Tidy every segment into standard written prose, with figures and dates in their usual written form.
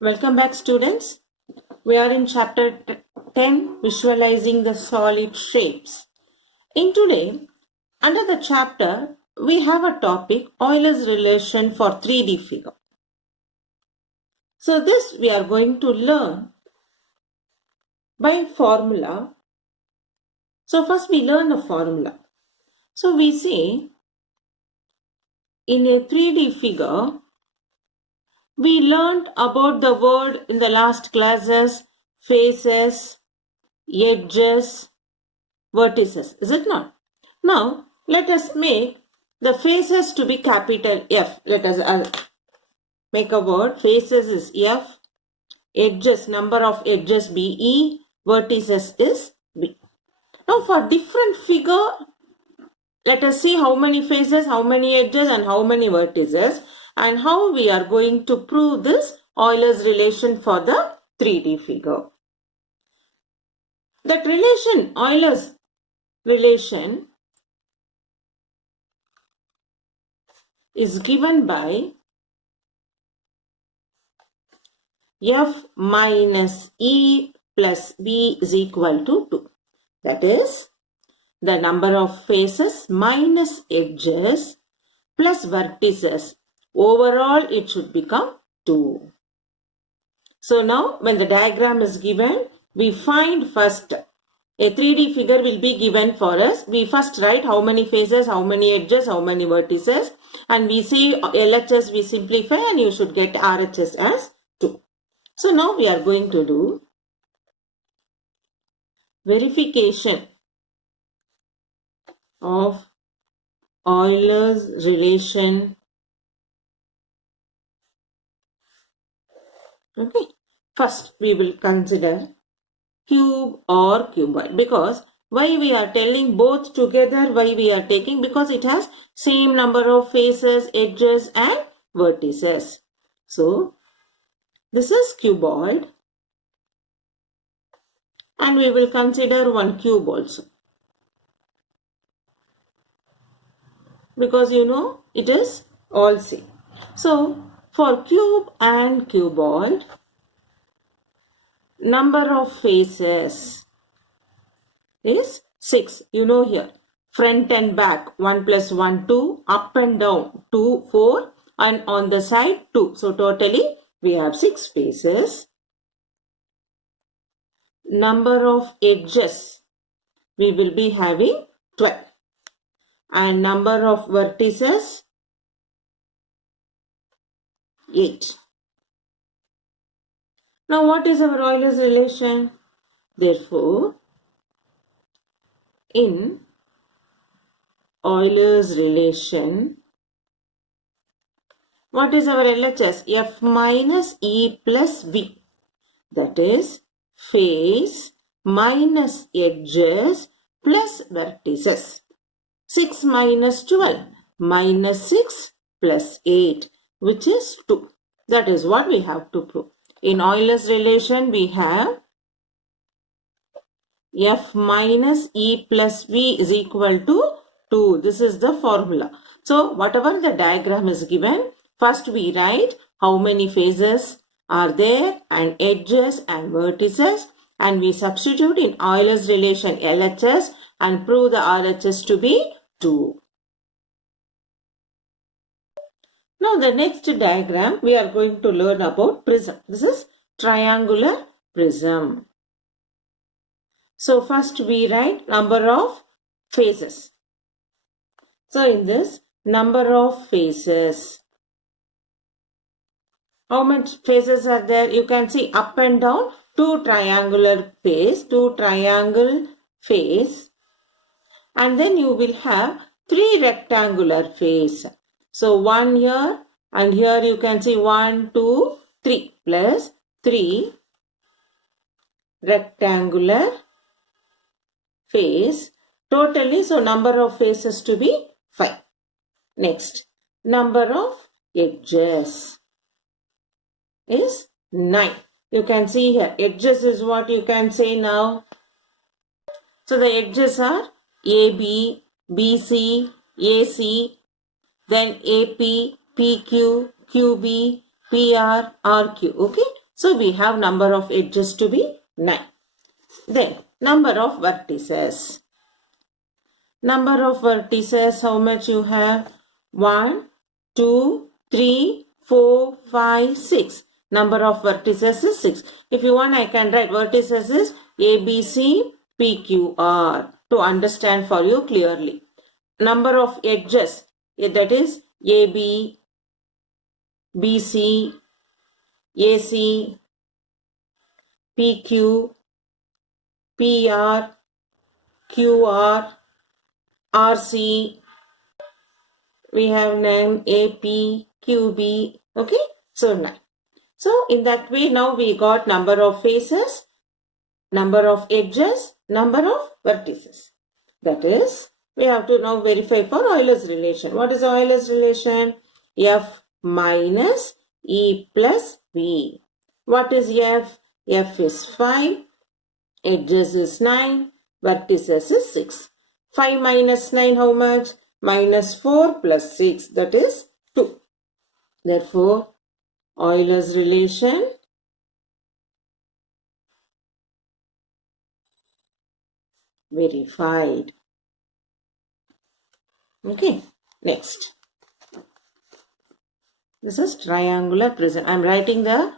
Welcome back, students. We are in chapter 10, visualizing the solid shapes. In today, under the chapter, we have a topic, Euler's relation for 3D figure. So this we are going to learn by formula. So first we learn a formula. So we say in a 3D figure, we learned about the word in the last classes, faces, edges, vertices, is it not? Now, let us make the faces to be capital F. Let us make a word. Faces is F. Edges, number of edges be E. Vertices is B. Now, for different figure, let us see how many faces, how many edges and how many vertices and how we are going to prove this Euler's relation for the 3D figure. That relation, Euler's relation, is given by F minus E plus B is equal to 2. That is, the number of faces minus edges plus vertices. Overall, it should become 2. So now, when the diagram is given, we find first a 3D figure will be given for us. We first write how many faces, how many edges, how many vertices, and we say LHS we simplify and you should get RHS as 2. So now we are going to do verification of Euler's relation. Okay. First we will consider cube or cuboid, because why we are telling both together, why we are taking, because it has same number of faces, edges and vertices. So this is cuboid and we will consider one cube also, because you know it is all same. So for cube and cuboid, number of faces is 6. You know here, front and back 1 plus 1, 2, up and down 2, 4 and on the side 2. So totally we have 6 faces. Number of edges we will be having 12 and number of vertices 8. Now what is our Euler's relation? Therefore, in Euler's relation, what is our LHS? F minus E plus V. That is face minus edges plus vertices. 6 minus 12 minus 6 plus 8, which is 2. That is what we have to prove. In Euler's relation, we have F minus E plus V is equal to 2. This is the formula. So, whatever the diagram is given, first we write how many faces are there and edges and vertices, and we substitute in Euler's relation LHS and prove the RHS to be 2. Now the next diagram we are going to learn about prism. This is triangular prism. So first we write number of faces. So in this, number of faces. How much faces are there? You can see up and down 2 triangular face, 2 triangle face, and then you will have 3 rectangular face. So 1 here and here you can see 1, 2, 3 plus 3 rectangular face. Totally, so number of faces to be 5. Next, number of edges is 9. You can see here, edges is what you can say now. So the edges are AB, BC, AC, then AP, PQ, QB, PR, RQ. Okay. So we have number of edges to be 9. Then number of vertices. Number of vertices, how much you have? 1, 2, 3, 4, 5, 6. Number of vertices is 6. If you want, I can write vertices is A, B, C, P, Q, R to understand for you clearly. Number of edges, that is A, B, B, C, A, C, P, Q, P, R, Q, R, R, C. We have name A, P, Q, B. Okay, so 9. So in that way, now we got number of faces, number of edges, number of vertices. That is, we have to now verify for Euler's relation. What is Euler's relation? F minus E plus V. What is F? F is 5, edges is 9, vertices is 6. 5 minus 9 how much? Minus 4 plus 6, that is 2. Therefore, Euler's relation verified. Okay, next. This is triangular prism. I am writing the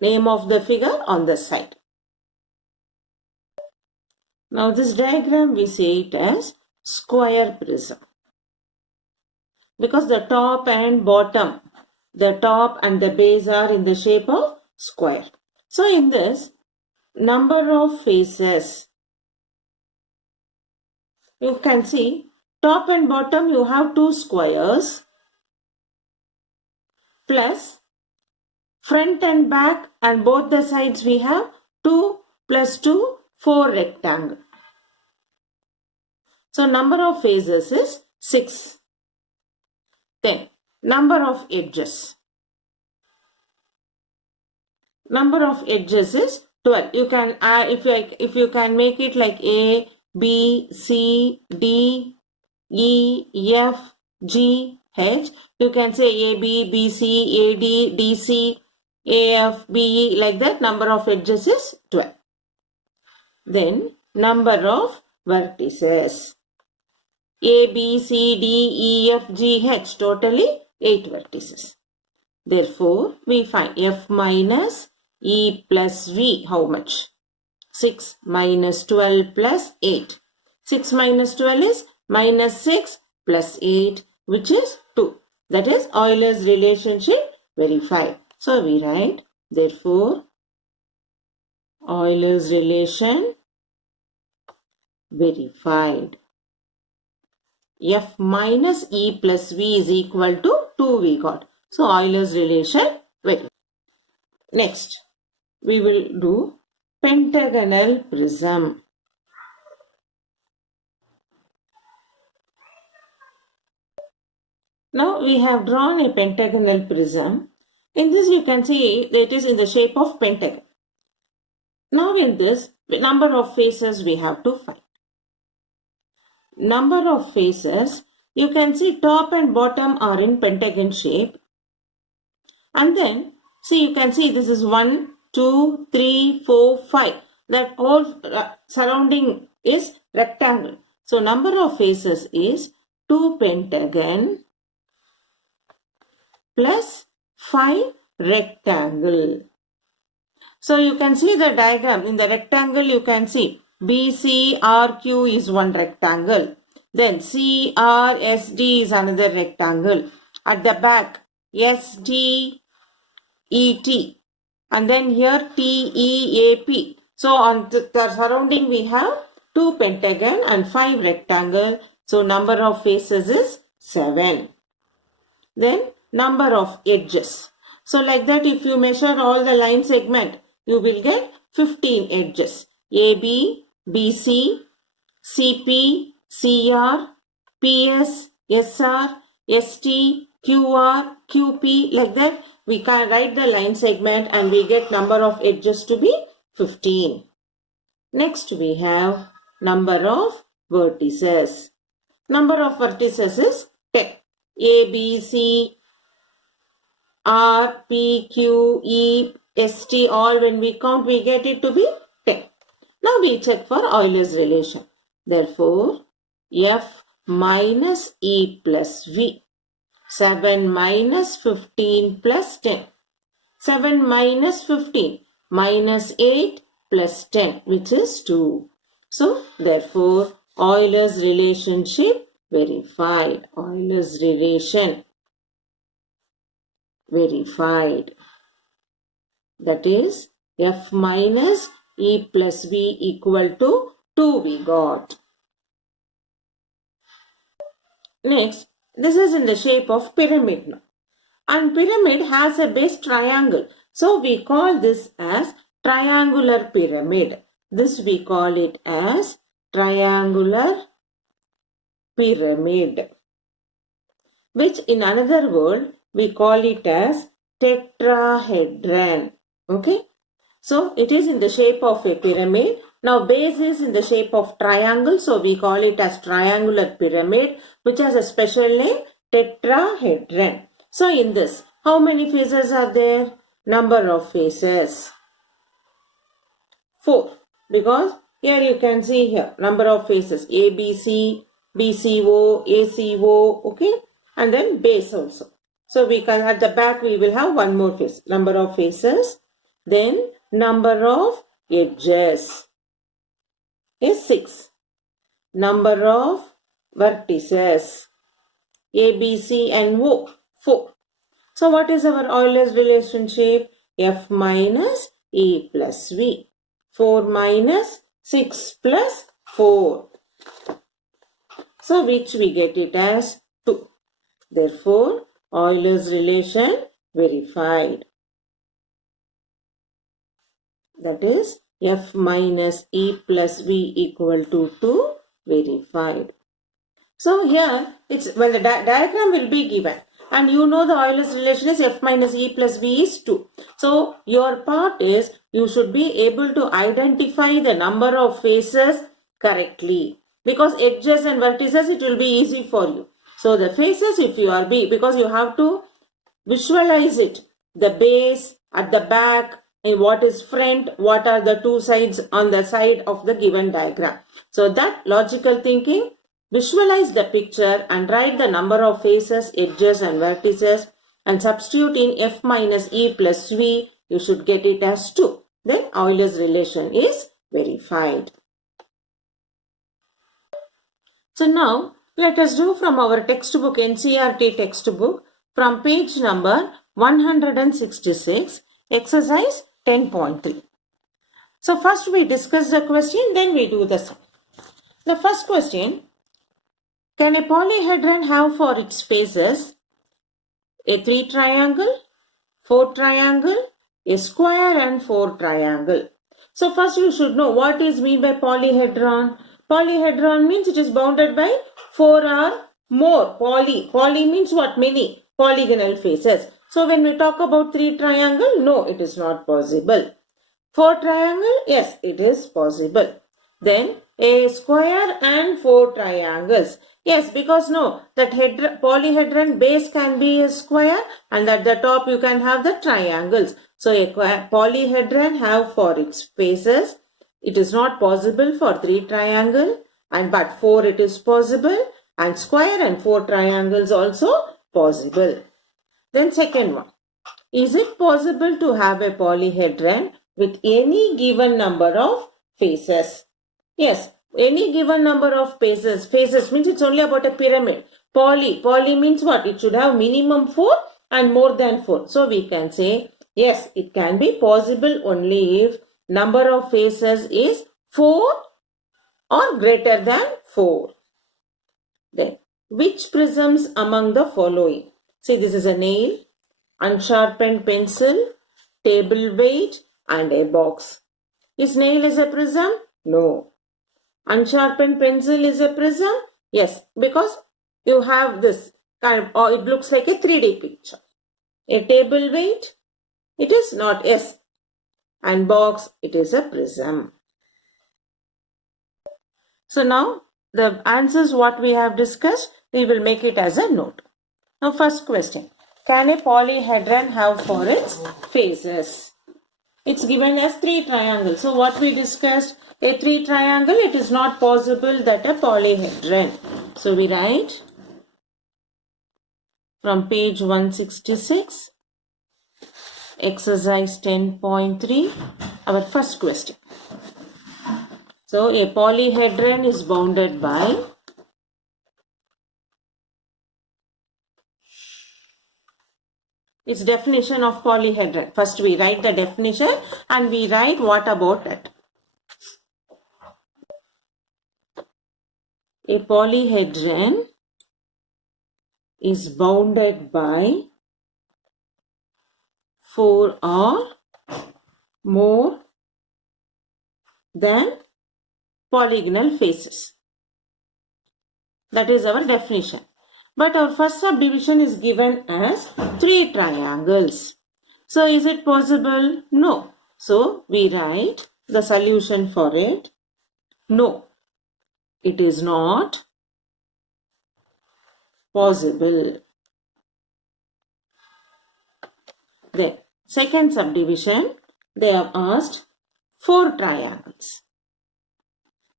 name of the figure on the side. Now this diagram we say it as square prism. Because the top and bottom, the top and the base are in the shape of square. So in this, number of faces, you can see top and bottom you have 2 squares plus front and back and both the sides we have 2 plus 2, 4 rectangle. So number of faces is 6. Then number of edges. Number of edges is 12. You can if you can make it like A, B, C, D, E, F, G, H. You can say A, B, B, C, A, D, D, C, A, F, B, E, like that. Number of edges is 12. Then number of vertices. A, B, C, D, E, F, G, H. Totally 8 vertices. Therefore, we find F minus E plus V. How much? 6 minus 12 plus 8. 6 minus 12 is minus 6 plus 8, which is 2. That is Euler's relationship verified. So we write, therefore, Euler's relation verified. F minus E plus V is equal to 2 we got. So Euler's relation verified. Next, we will do pentagonal prism. Now we have drawn a pentagonal prism. In this you can see it is in the shape of pentagon. Now in this, number of faces we have to find. Number of faces, you can see top and bottom are in pentagon shape. And then, see you can see this is 1, 2, 3, 4, 5. That whole surrounding is rectangle. So number of faces is 2 pentagon plus 5 rectangle. So you can see the diagram. In the rectangle you can see BCRQ is one rectangle. Then CRSD is another rectangle. At the back STET. And then here TEAP. So on the surrounding we have 2 pentagon and 5 rectangle. So number of faces is 7. Then number of edges. So like that if you measure all the line segment, you will get 15 edges. AB, BC, CP, CR, PS, SR, ST, QR, QP, like that. We can write the line segment and we get number of edges to be 15. Next we have number of vertices. Number of vertices is 10. A, B, C, R, P, Q, E, S, T, all when we count, we get it to be 10. Now we check for Euler's relation. Therefore, F minus E plus V. 7 minus 15 plus 10. 7 minus 15 minus 8 plus 10, which is 2. So, therefore, Euler's relationship verified. Euler's relation verified. That is, F minus E plus V equal to 2 we got. Next, this is in the shape of pyramid now. And pyramid has a base triangle. So we call this as triangular pyramid. This we call it as triangular pyramid. Which in another word we call it as tetrahedron. Okay. So it is in the shape of a pyramid. Now base is in the shape of triangle. So we call it as triangular pyramid, which has a special name tetrahedron. So in this, how many faces are there? Number of faces. 4. Because here you can see here, number of faces. ABC, BCO, ACO, okay? And then base also. So we can, at the back we will have one more face. Number of faces. Then number of edges is 6. Number of vertices A, B, C and O 4. So what is our Euler's relationship? F minus E plus V. 4 minus 6 plus 4. So which we get it as 2. Therefore, Euler's relation verified. That is F minus E plus V equal to 2 verified. So here, it's well, the diagram will be given. And you know the Euler's relation is F minus E plus V is 2. So your part is you should be able to identify the number of faces correctly. Because edges and vertices, it will be easy for you. So the faces, if you are because you have to visualize it. The base, at the back, and what is front, what are the two sides on the side of the given diagram. So that logical thinking, visualize the picture and write the number of faces, edges and vertices and substitute in F minus E plus V, you should get it as 2. Then Euler's relation is verified. So now let us do from our textbook, NCERT textbook, from page number 166, exercise 10.3. So first we discuss the question, then we do the sum. The first question, can a polyhedron have for its faces a 3 triangle, 4 triangle, a square and 4 triangle? So first you should know what is meant by polyhedron. Polyhedron means it is bounded by 4 or more. Poly means what? Many polygonal faces. So when we talk about 3 triangle, no, it is not possible. 4 triangle, yes, it is possible. Then a square and 4 triangles. Yes, because no, that polyhedron base can be a square and at the top you can have the triangles. So a polyhedron have for its faces, it is not possible for 3 triangle and but 4 it is possible and square and 4 triangles also possible. Then second one, is it possible to have a polyhedron with any given number of faces? Yes, any given number of faces. Faces means it's only about a pyramid. Poly means what? It should have minimum 4 and more than 4. So we can say, yes, it can be possible only if number of faces is 4 or greater than 4. Then, which prisms among the following? See, this is a nail, unsharpened pencil, table weight and a box. Is nail is a prism? No. Unsharpened pencil is a prism? Yes, because you have this kind of, or it looks like a 3D picture. A table weight? It is not, yes. And box, it is a prism. So now, the answers what we have discussed, we will make it as a note. Now first question, can a polyhedron have for its faces? It's given as 3 triangles. So what we discussed, a 3 triangle, it is not possible that a polyhedron. So we write from page 166, exercise 10.3, our first question. So a polyhedron is bounded by its definition of polyhedron. First we write the definition and we write what about it. A polyhedron is bounded by 4 or more than polygonal faces. That is our definition. But our first subdivision is given as 3 triangles. So is it possible? No. So we write the solution for it. No, it is not possible. Then second subdivision, they have asked 4 triangles.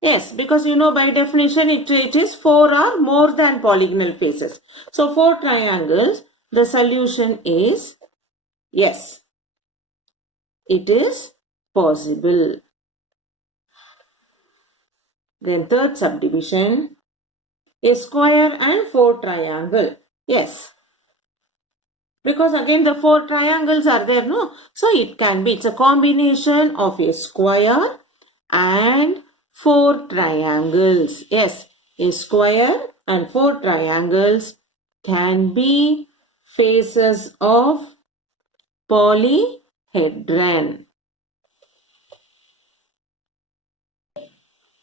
Yes, because you know by definition it is 4 or more than polygonal faces. So 4 triangles, the solution is yes, it is possible. Then third subdivision, a square and 4 triangle. Yes, because again the 4 triangles are there, no? So it can be, it's a combination of a square and 4 triangles. Yes, a square and 4 triangles can be faces of polyhedron.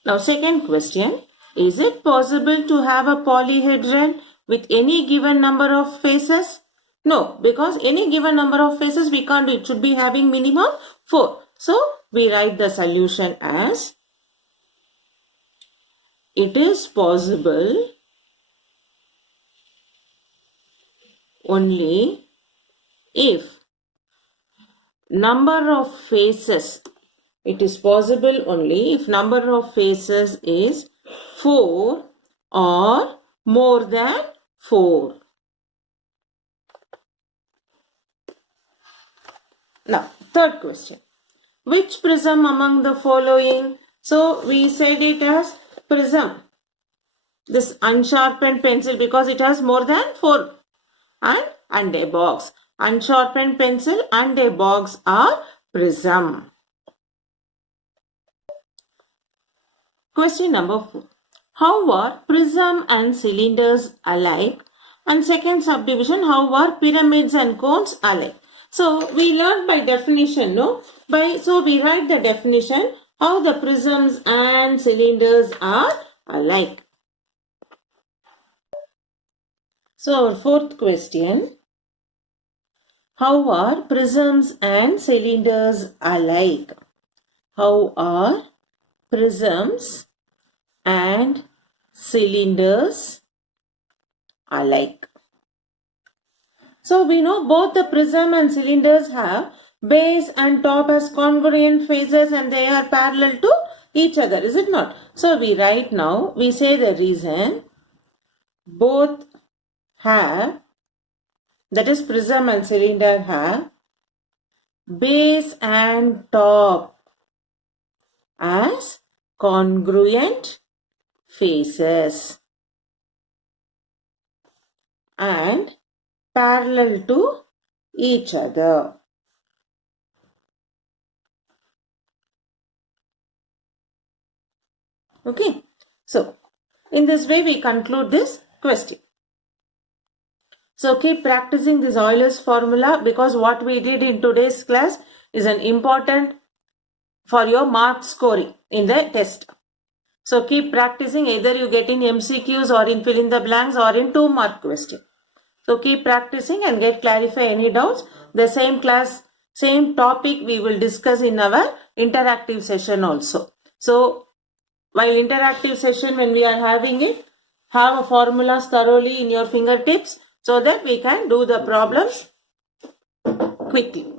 Now second question, is it possible to have a polyhedron with any given number of faces? No, because any given number of faces we can't do. It should be having minimum 4. So we write the solution as it is possible only if number of faces, it is possible only if number of faces is 4 or more than 4. Now, third question. Which prism among the following? So, we said it as prism. This unsharpened pencil because it has more than 4. And a box. Unsharpened pencil and a box are prism. Question number 4. How are prism and cylinders alike? And second subdivision, how are pyramids and cones alike? So we learned by definition, no? So we write the definition how the prisms and cylinders are alike. So our fourth question, how are prisms and cylinders alike? How are prisms and cylinders alike? So we know both the prism and cylinders have base and top as congruent faces and they are parallel to each other, is it not? So we write now, we say the reason both have, that is prism and cylinder have base and top as congruent faces and parallel to each other. Okay, so in this way we conclude this question. So keep practicing this Euler's formula because what we did in today's class is an important for your mark scoring in the test. So keep practicing, either you get in MCQs or in fill in the blanks or in 2-mark question. So keep practicing and get clarify any doubts. The same class, same topic we will discuss in our interactive session also. So while interactive session when we are having it, have a formulas thoroughly in your fingertips. so that we can do the problems quickly.